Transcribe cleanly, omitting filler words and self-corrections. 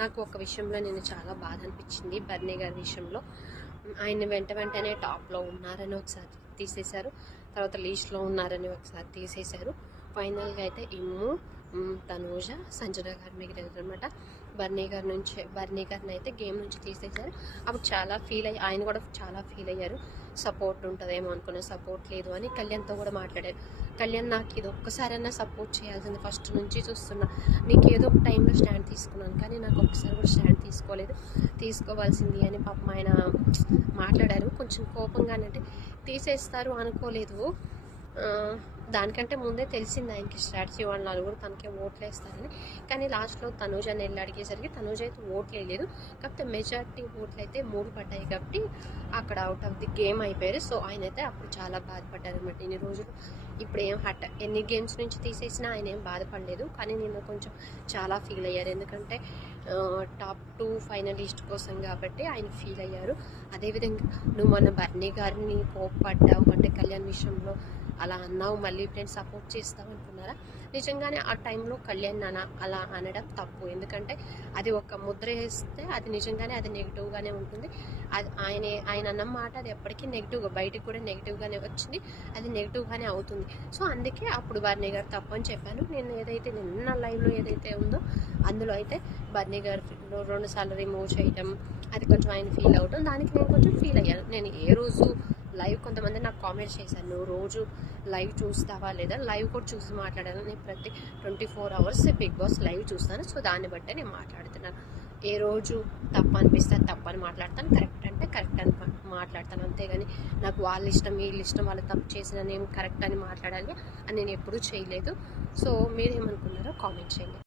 నాకు ఒక విషయంలో నేను చాలా బాధ అనిపించింది. బర్నీ గారి విషయంలో ఆయన వెంటనే టాప్లో ఉన్నారని ఒకసారి తీసేశారు, తర్వాత లీస్ట్లో ఉన్నారని ఒకసారి తీసేశారు. ఫైనల్గా అయితే ఇమ్ము, తనూజ, సంజన గారు మిగిలారు అనమాట. బర్నీ గారిని అయితే గేమ్ నుంచి తీసేశారు. అప్పుడు చాలా ఫీల్ అయ్యి ఆయన కూడా చాలా ఫీల్ అయ్యారు. సపోర్ట్ ఉంటుందేమో అనుకున్న సపోర్ట్ లేదు అని కళ్యాణ్తో కూడా మాట్లాడారు. కళ్యాణ్ నాకు ఇది ఒక్కసారైనా సపోర్ట్ చేయాల్సింది, ఫస్ట్ నుంచి చూస్తున్నా, నీకు ఏదో ఒక టైంలో స్టాండ్ తీసుకున్నాను కానీ నాకు ఒక్కసారి కూడా స్టాండ్ తీసుకోవాల్సింది అని పాపం ఆయన మాట్లాడారు. కొంచెం కోపంగానంటే తీసేస్తారు అనుకోలేదు. దానికంటే ముందే తెలిసింది ఆయనకి స్ట్రాటజీ వాళ్ళు నలుగురు తనకే ఓట్లు వేస్తారని. కానీ లాస్ట్లో తనూజని వెళ్ళి అడిగేసరికి తనూజ అయితే ఓట్లు వేయలేదు. కాకపోతే మెజారిటీ ఓట్లు అయితే 3 పడ్డాయి కాబట్టి అక్కడ అవుట్ ఆఫ్ ది గేమ్ అయిపోయారు. సో ఆయన అయితే అప్పుడు చాలా బాధపడ్డారు అనమాట. ఇన్ని రోజులు ఇప్పుడు ఎన్ని గేమ్స్ నుంచి తీసేసినా ఆయన ఏం బాధపడలేదు. కానీ నేను కొంచెం చాలా ఫీల్ అయ్యారు, ఎందుకంటే టాప్ 2 ఫైనలిస్ట్ కోసం కాబట్టి ఆయన ఫీల్ అయ్యారు. అదేవిధంగా నువ్వు మొన్న బర్నీ గారిని కోప్పడ్డావు అంటే కళ్యాణ్ విషయంలో అలా అన్నావు, మళ్ళీ ఫ్రెండ్స్ సపోర్ట్ చేస్తావు అనుకున్నారా? నిజంగానే ఆ టైంలో కళ్యాణ్ అలా అనడం తప్పు. ఎందుకంటే అది ఒక ముద్ర వేస్తే అది నిజంగానే అది నెగిటివ్గానే ఉంటుంది. అది ఆయన అన్న మాట అది ఎప్పటికీ నెగిటివ్గా బయటకు కూడా నెగిటివ్గానే వచ్చింది, అది నెగిటివ్గానే అవుతుంది. సో అందుకే అప్పుడు బర్నీ గారు తప్పు అని చెప్పాను. నేను ఏదైతే నిన్న లైవ్లో ఏదైతే ఉందో అందులో అయితే బర్నీ గారు 2 సార్లు రిమూవ్ చేయటం అది కొంచెం ఆయన ఫీల్ అవడం, దానికి నేను కొంచెం ఫీల్ అయ్యాను. నేను ఏ రోజు లైవ్ కొంతమంది నాకు కామెంట్ చేశాను, నువ్వు రోజు లైవ్ చూస్తావా లేదా, లైవ్ కూడా చూసి మాట్లాడాను. నేను ప్రతి 24 అవర్స్ బిగ్ బాస్ లైవ్ చూస్తాను. సో దాన్ని బట్టే నేను మాట్లాడుతున్నాను. ఏ రోజు తప్పు అనిపిస్తే తప్పని మాట్లాడతాను, కరెక్ట్ అంటే కరెక్ట్ అని మాట్లాడతాను. అంతేగాని నాకు వాళ్ళ ఇష్టం వీళ్ళ ఇష్టం, వాళ్ళు తప్పు చేసిన నేను కరెక్ట్ అని మాట్లాడాలి అని నేను ఎప్పుడూ చేయలేదు. సో మీరేమనుకున్నారో కామెంట్ చేయండి.